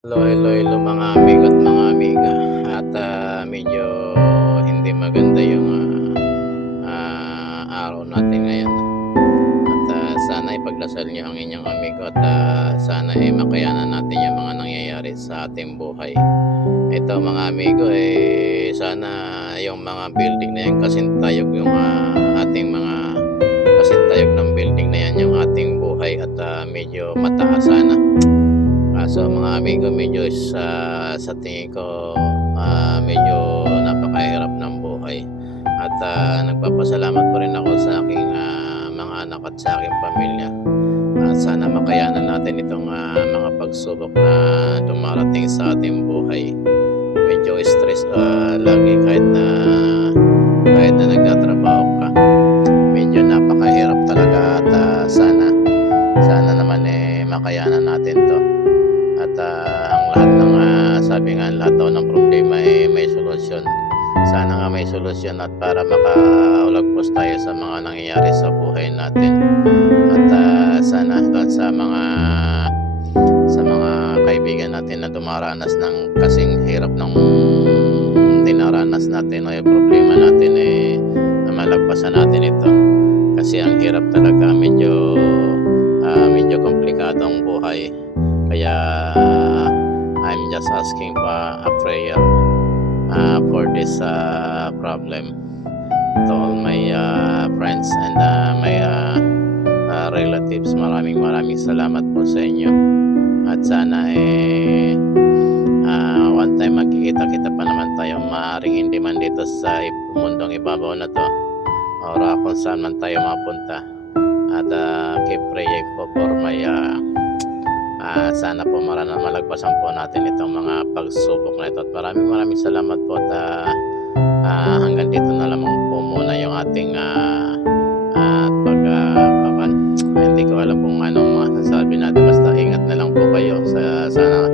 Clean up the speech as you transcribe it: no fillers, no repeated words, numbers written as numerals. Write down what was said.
Hello, hello, hello mga amigo at mga amiga. At medyo hindi maganda yung araw natin ngayon. At sana ipagdasal niyo ang inyong amigo at sana makayanan natin yung mga nangyayari sa ating buhay. Ito mga amigo, sana yung mga building na yan kasintayog yung ating mga kasintayog ng building na yan yung ating buhay at medyo mataas sana. So mga amigo, medyo sa tingin ko medyo napakahirap ng buhay at nagpapasalamat pa rin ako sa aking mga anak at sa aking pamilya at sana makayanan natin itong mga pagsubok na dumarating sa ating buhay. Medyo stress lagi kahit na nagtatrabaho ka, medyo napakahirap talaga at sana naman makayanan natin to. At ang lahat ng sabi nga, lahat daw ng problema may solusyon. Sana nga may solusyon at para makaulagpos tayo sa mga nangyayari sa buhay natin. At sana doon sa mga kaibigan natin na dumaranas ng kasing hirap ng dinaranas natin o yung problema natin na malagpasan natin ito. Kasi ang hirap talaga, medyo komplikado ang buhay. Kaya I'm just asking for a prayer for this problem to all my friends and my relatives. Maraming salamat po sa inyo. At sana one time magkikita-kita pa naman tayo. Maaaring hindi man dito sa mundong ibabaw na to or kung saan man tayo mapunta. At keep praying po for my sana po malagpasan po natin itong mga pagsubok na ito at maraming salamat po at hanggang dito na lamang po muna yung ating hindi ko alam kung anong masasabi natin, basta ingat na lang po kayo sana